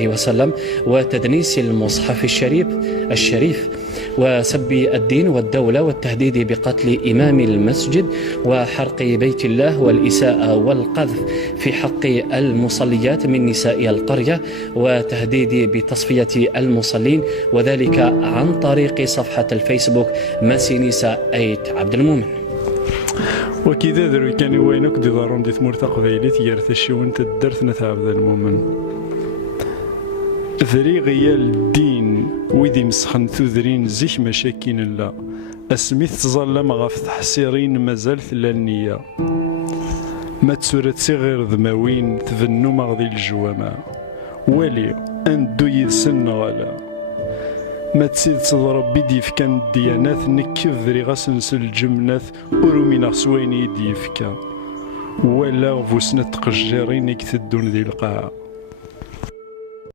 عليه وسلم وتدنيس المصحف الشريف وسب الدين والدولة والتهديد بقتل إمام المسجد وحرق بيت الله والإساءة والقذف في حق المصليات من نساء القرية وتهديد بتصفية المصلين، وذلك عن طريق صفحة الفيسبوك مسينيسا أيت عبد المؤمن. وكذا ذروي كان وينك دي ضارون دي ثمور تقبيلي تيارت الشيوان تدرت نتعبد المؤمن ذري غيال الدين ويدي مسخن ثذرين زيش مشاكين لا اسميث تظلم غف تحسيرين مازال ثلا النية ما تسورة صغير ذماوين تفنو مغذي الجوامع والي اندو يدسن غالا ما تسيد تضرب بيديف كان الديانات نكف ذري غسنس الجمنات ورومينا سوين يديف كان ولا غفوسنا تقجرين يكتدون ذي القاعة